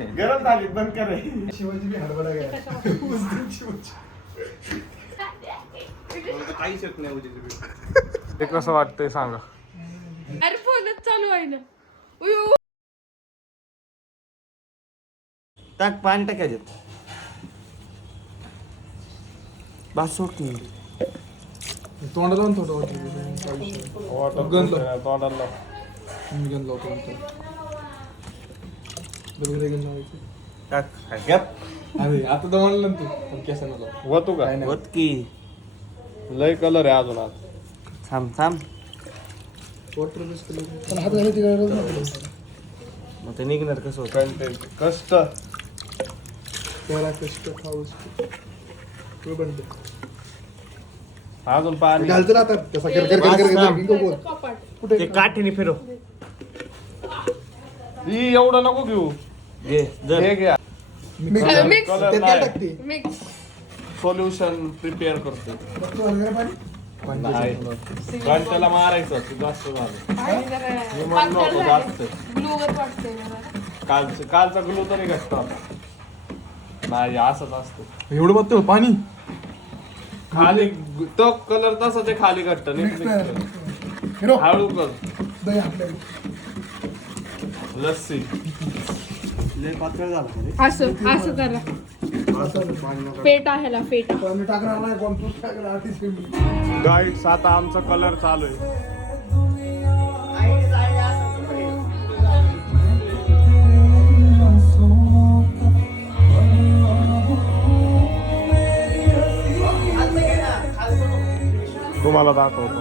गरम झाली बंद कर शिवाजी बी हडबडा गया काहीच येत नाही ते कसं वाटतंय सांगा. अरे फोनच चालू आहे ना. टाक पाणी टाकायचं बस सोड की तोंडात जाऊन थोडं गंध तोंडाला गंध लावतो टाक गप अरे आता तर म्हणलं ना तू पण केसा नको वतू का होत की लय कलर आहे अजून आज. थांब थांब वॉटर बेस केलं पण हात घालायची गरज नाही मग ते निघणार कसं होतं कंटेंट कष्ट त्याला कष्ट खाऊस तू बनते अजून पाणी घालतो ना आता तसा कर बोल कुठे ते काठीने फिरव ही एवढं नको घेऊ घे जर हे घ्या मिक्स कलर त्यात नाही टाकते मिक्स सोल्युशन प्रिपेअर करतो तू हलगरे पाणी नाही घंट्याला मारायचं ते जास्त झालं मी म्हणलो होतो जास्त ग्लूवर वाटतंय मला. कालचा ग्लू तरी घट्ट होता. नाही असंच असतं एवढं बघतो पाणी खाली तो कलर तसाच आहे खाली घट्ट नीट mix कर. हिरो हळू कर दही आपल्याला लस्सी लय पातळ झाला असं असं करा. पेटा ह्याला पेटा. पाणी टाकणार नाही कोण तू टाकणार आर्टिस्ट गाईड्स आता आमचा कलर चालू आहे. तुम्हाला दाखवतो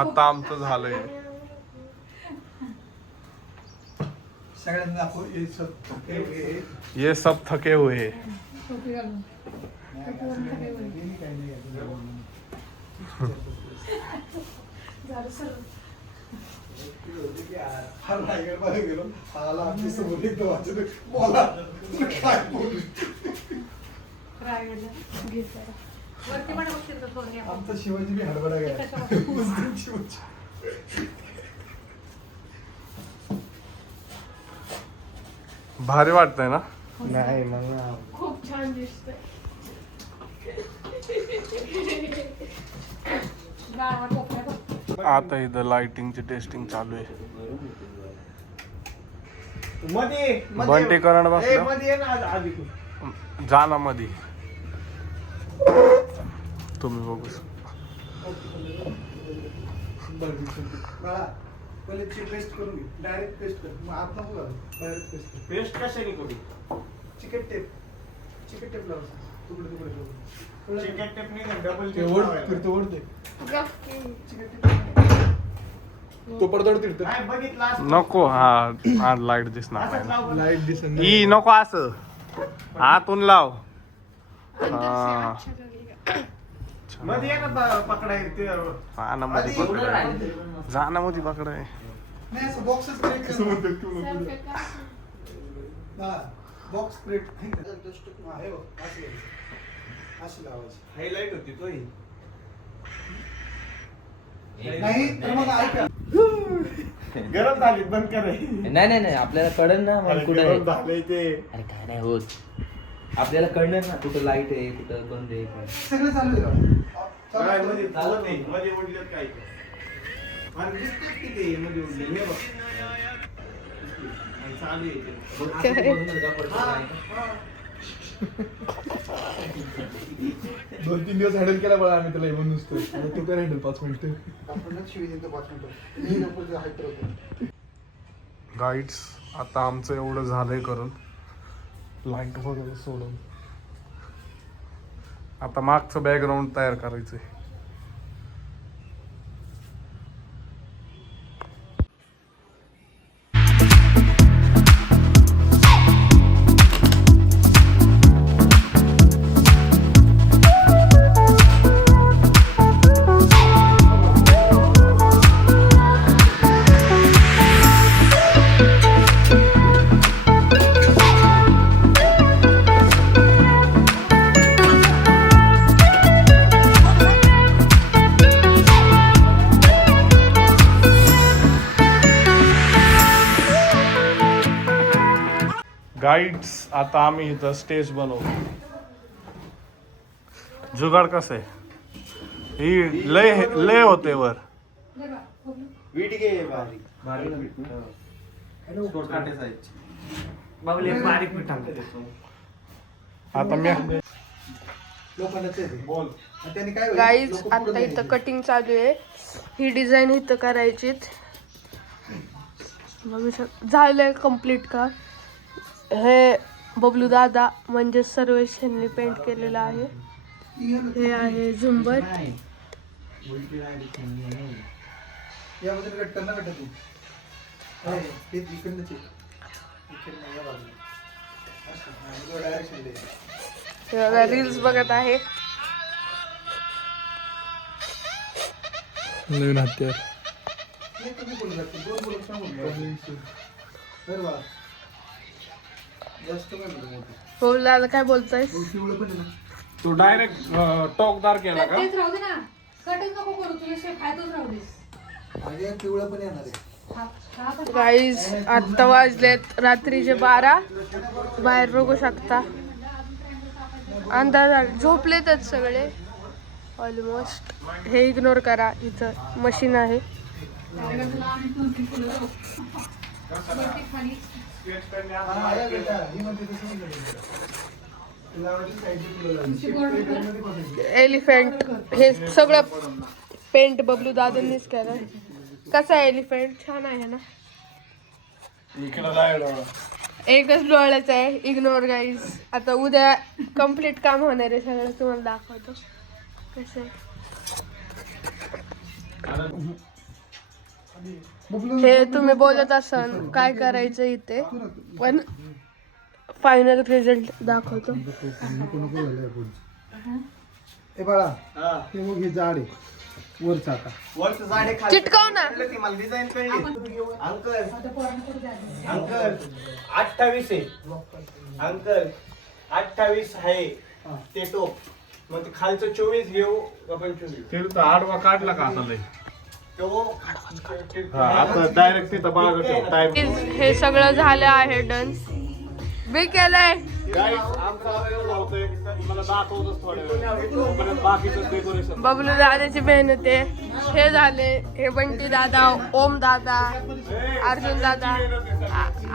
आता आमचं झालंय. सगळ्यांना दाखव ये सब थके हुए हैं. गेलो आला आमची समोर एकदा वाचत बोला काय बोलू आमचा शिवाजी बी हडबडा गया भारी वाटतंय ना. नाही मग खूप छान दिसतंय. गावा कोपऱ्यात. आता इथं लाइटिंगची टेस्टिंग चालू आहे. मध्ये बंटी करंट बसलं मध्ये ये ना आधी जाना मधी तुम्ही बघू बाळा पहिले पेस्ट करून घे डायरेक्ट पेस्ट कर मग आत नको घालू डायरेक्ट पेस्ट कर पेस्ट कशाने करू चिकट टेप लाव तुकडे तुकडे करून चिकन टेप नाही डबल ते ओढ फिरतो ओढते तो पडदा तिरतो काय बघितला नको. हा लाईट दिसणार नाही ना. लाईट दिसन ई नको असं आतून लाव. हा मध्ये ये ना पकडाय ते ना मध्ये पकडाय जाना मध्ये पकडाय. नाही असं बॉक्सच ब्रेक कसं म्हणतात तू हा बॉक्स ब्रेक हे बघ असं लावायचं हायलाइट होती तो नाही तर मग ऐका गरम झाली बंद कर नाही आपल्याला कळण ना मग कुठं आहे. झालंय ते अरे काय नाही होत आपल्याला कळणार ना कुठं लाईट आहे कुठं बंद आहे काय. सगळं चालू आहे काय मध्ये चालत नाही मध्ये उडल्यात काय आणि दिसतेच की ते मध्ये उडले हे बघ आणि चालू आहे ते. बघ, असं बोलून जा पडतं हा, नाही का? हा. 2-3 दिवस हँडल केला बघा आम्ही त्याला म्हणून नुसतं तू काय हँडल 5 मिनिटं. आपणच शिवी देतो 5 मिनिटं. मी नको ते हाईट होतं. गाईड्स आता आमचं एवढं झालंय करून लाईट वगैरे सोडून आता मागचं बॅकग्राऊंड तयार करायचंय. गाईड्स आता आम्ही इथं स्टेज बनवतो. जुगाड कसं आहे ही लय लय होते वर. वीट घे बारीक छोटे साईजची. आता मी लोकांनाच आहे ते. बोल. आणि त्यांनी काय होईल? गाईज लोकं आता पुढे इथं जायचे. कटिंग चालू आहे. ही डिझाईन इथं करायची. झालंय कम्प्लीट का. हे बबलू दादा म्हणजे सर्वेश यांनी पेंट केलेलं आहे. हे आहे झुंबर. यामध्ये कट कर ना बेटा तू. हे इकडनंच आहे. इकडनं या बाजूला. असं. आणि तो डायरेक्शन दे. हे बघा रील्स बघत आहे. नवीन हत्यार. हे तुम्ही बोलू शकता. 2 बोलू सांगू. बरं बा. जास्त काय बोलू. बबलू दादा काय बोलताय. पिवळं पण आहे ना. तू डायरेक्ट टोकदार केला का. तेच राहू दे ना. कटच नको करू तुझ्या शेफ खायतच राहू दे. आणि पिवळं पण येणार आहे. हा पण गाईज आता वाजलेत रात्रीचे 12. बाहेर बघू शकता अंधार झोपलेतच सगळे ऑलमोस्ट. हे इग्नोर करा. इथं मशीन आहे. हा, या बेटा. ही म्हणते तसं नाही करायचं. लावायची साईडची फुलं लावायची. पेपरमध्ये बसायची. एलिफंट हे सगळं पेंट बबलू दादांनीच केलं. कसा आहे एलिफंट. छान आहे ना. इकडं जायला एकच डोळ्याचं आहे. Ignore guys. आता उद्या कम्प्लीट काम होणार आहे. सगळं तुम्हाला दाखवतो कसं आहे. हे तुम्ही बोलत असाल काय करायचं इथे पण फायनल रिझल्ट दाखवतो. ए बाळा ते मग हे जाड आहे वरचा आता. वरचं झाड आहे खाली. चिटकव ना. ती मला डिझाईन कळली. अंकल 28 आहे. अंकल 28 आहे ते टोप. मग ते खालचं 24 घेऊ का 25 घेऊ. ते आडवा काढला का आता लय. तो आता डायरेक्ट तिथं बागा टाईप. हे सगळं झालं आहे डन. मी केलंय. मला दाखवतच थोड्या वेळ बाकीचं डेकोरेशन. बबलू दादाची मेहनत आहे. हे झाले. हे बंटी दादा, ओम दादा, अर्जुन दादा,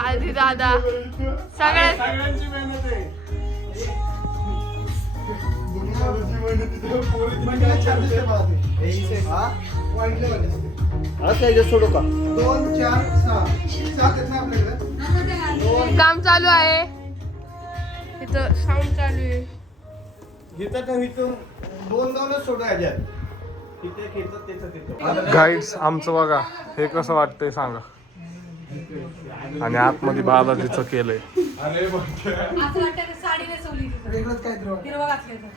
आधी दादा सगळे सगळ्यांची मेहनत आहे. सोडू का 2 4 6 7 आहेत ना आपल्याकडे. काम चालू आहे. इथं साऊंड चालू आहे. इथं 2-2च सोडू ह्याच्यात. तिथे खेचत त्याचं तिथं. गाईड्स आमचं बघा हे कसं वाटतंय सांगा. आणि आतमध्ये बालाजीचं केलंय. असं वाटतं की साडी नेसवली तिथं. वेगळंच काहीतरी वाटतं. हिरवा घातलेलं.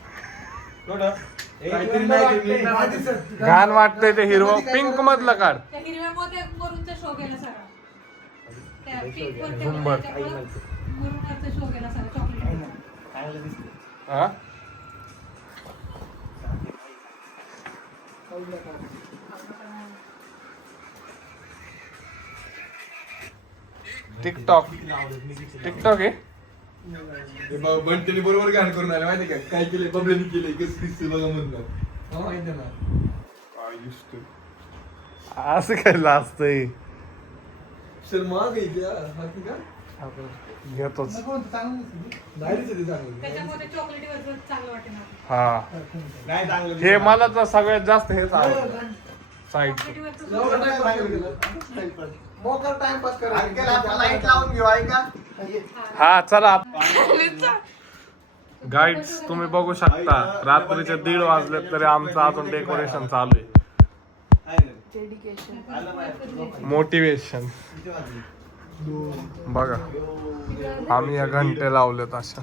काहीतरी नाही ते आधीच घाण वाटतंय ते हिरवं. पिंक मधलं काढ. त्या हिरव्यामध्ये मरूनचा शो गेला सगळा. त्या पिंक वर झुंबर. मरूनचा शो गेला सगळा चॉकलेट. हा टिकटॉक आहे. बंटीने बरोबर गाण करून आले माहिती का काय केले बबल्याने केले कसं दिसते बघा म्हणलं माहिती ना असं काय लाजतंय. सर माग आहे त्या हाती का घेतोच. नको म्हणतो, चांगलं दिसतं ते. डायरीचं ते चांगलं. त्याच्यामध्ये चॉकलेटी चांगलं वाटेल ना. हा नाही चांगलं हे मला तर सगळ्यात जास्त हेच आवडतं साईड. चॉकलेटीवरचं एवढं टाइमपास केलं. मोकार टाइमपास अंकल आपण लाईट लावून घेऊ ऐका हा चला गाईड्स तुम्ही बघू शकता रात्रीचे 1:30 वाजले तरी आमचं अजून डेकोरेशन चालू आहे. मोटिवेशन बघा आम्ही या घंटे लावलेत अशा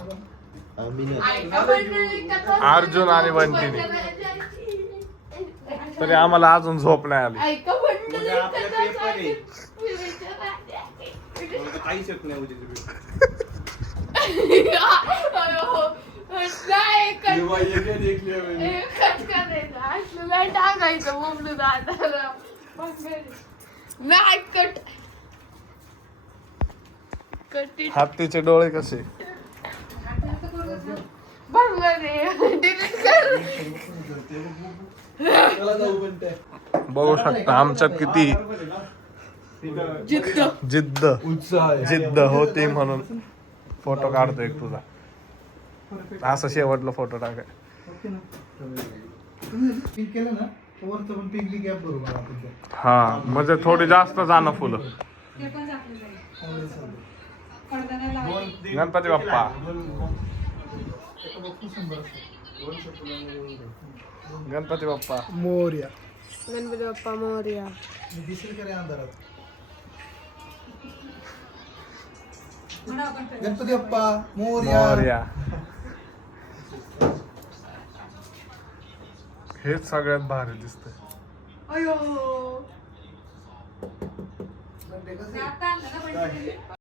अर्जुन आणि बंटीने तरी आम्हाला अजून झोप नाही आली. उद्या आपला पेपर आहे मला काहीच येत नाही उद्या तेव्हा एक आहे, एक आहे. टाकायचं मम्मी दादाला नाही कट कट हत्तीचे डोळे कसे चला जाऊ पण ते. बघू शकता आमच्यात किती जिद्द उत्साह आहे. जिद्द होती म्हणून फोटो काढतो एक तुझा असं शेवटला फोटो टाकाय. पिंक केलं ना तर वरचं पण पिंकली गॅप बरोबर आपण ते. हा म्हणजे थोडी जास्त जाणं फुलं. ते पण झाकलं जाईल. चांगलं चाललं. पडदा नाही लावायचा. गणपती बाप्पा त्याचं बघतो सुंदर असतं. गणपती बाप्पा मोरया गणपती बाप्पा मोरया. मी दिसेल का रे अंधारात. म्हणा आपण ते. गणपती बाप्पा मोरया. मोरया. हेच सगळ्यात भारी दिसतंय. अयो गणपती कसं आहे? आता आणलं ना पण